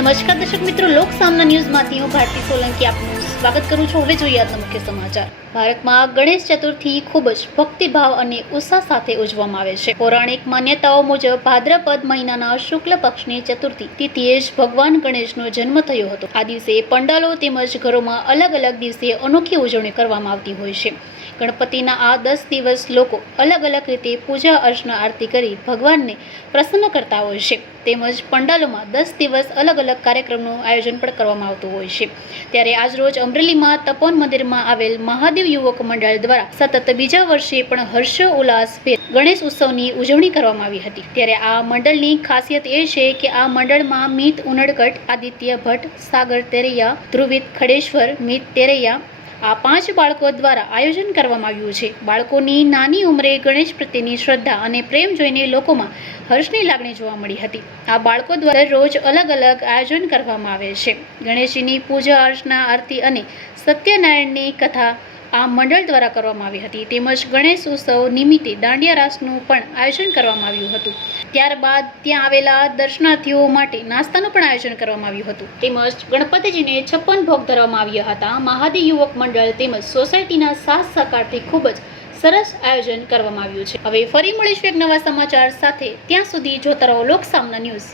નમસ્કાર દર્શક મિત્રો, લોક સામના ન્યૂઝમાંથી હું ભારતી સોલંકી આપનું સ્વાગત કરું છું। હવે જોઈએ આજના મુખ્ય સમાચાર। ભારતમાં ગણેશ ચતુર્થી ખૂબ જ ભક્તિભાવ અને ઉત્સાહ સાથે ઉજવવામાં આવે છે। પૌરાણિક માન્યતાઓ મુજબ ભાદ્રપદ મહિનાના શુક્લ પક્ષની ચતુર્થી તિથિએ જ ભગવાન ગણેશનો જન્મ થયો હતો। આ દિવસે પંડાલો તેમજ ઘરોમાં અલગ અલગ દિવસે અનોખી ઉજવણી કરવામાં આવતી હોય છે। ગણપતિના આ 10 દિવસ લોકો અલગ અલગ રીતે પૂજા અર્ચના આરતી કરી ભગવાનને પ્રસન્ન કરતા હોય છે। તેમજ પંડાલોમાં 10 દિવસ અલગ અલગ કાર્યક્રમનું આયોજન પણ કરવામાં આવતું હોય છે। ત્યારે આજરોજ અમરેલીમાં તપોવન મંદિરમાં આવેલ મહાદેવ યુવક મંડળ દ્વારા સતત બીજા વર્ષે પણ હર્ષોલ્લાસભેર ગણેશ ઉત્સવની ઉજવણી કરવામાં આવી હતી। ત્યારે આ મંડળની ખાસિયત એ છે કે આ મંડળમાં મિત ઉનડકટ, આદિત્ય ભટ્ટ, સાગર તેરૈયા, ધ્રુવિત ખડેશ્વર, મિત તેરૈયા આ 5 બાળકો દ્વારા આયોજન કરવામાં આવ્યું છે। બાળકોની નાની ઉંમરે ગણેશ પ્રત્યેની શ્રદ્ધા અને પ્રેમ જોઈને લોકોમાં હર્ષની લાગણી જોવા મળી હતી। આ બાળકો દ્વારા રોજ અલગ અલગ આયોજન કરવામાં આવે છે। ગણેશજીની પૂજા અર્ચના, આરતી અને સત્યનારાયણની કથા આ મંડળ દ્વારા કરવામાં આવી હતી। તેમજ ગણેશ ઉત્સવ નિમિત્તે દાંડિયા રાસનું પણ આયોજન કરવામાં આવ્યું હતું। ત્યારબાદ ત્યાં આવેલા દર્શનાર્થીઓ માટે નાસ્તાનું પણ આયોજન કરવામાં આવ્યું હતું। તેમજ ગણપતિજીને 56 ભોગ ધરવામાં આવ્યા હતા। મહાદેવ યુવક મંડળ તેમજ સોસાયટીના સાથ સહકારથી ખૂબ જ સરસ આયોજન કરવામાં આવ્યું છે। હવે ફરી મળીશું એક નવા સમાચાર સાથે, ત્યાં સુધી જોતા રહો લોક સામના ન્યૂઝ।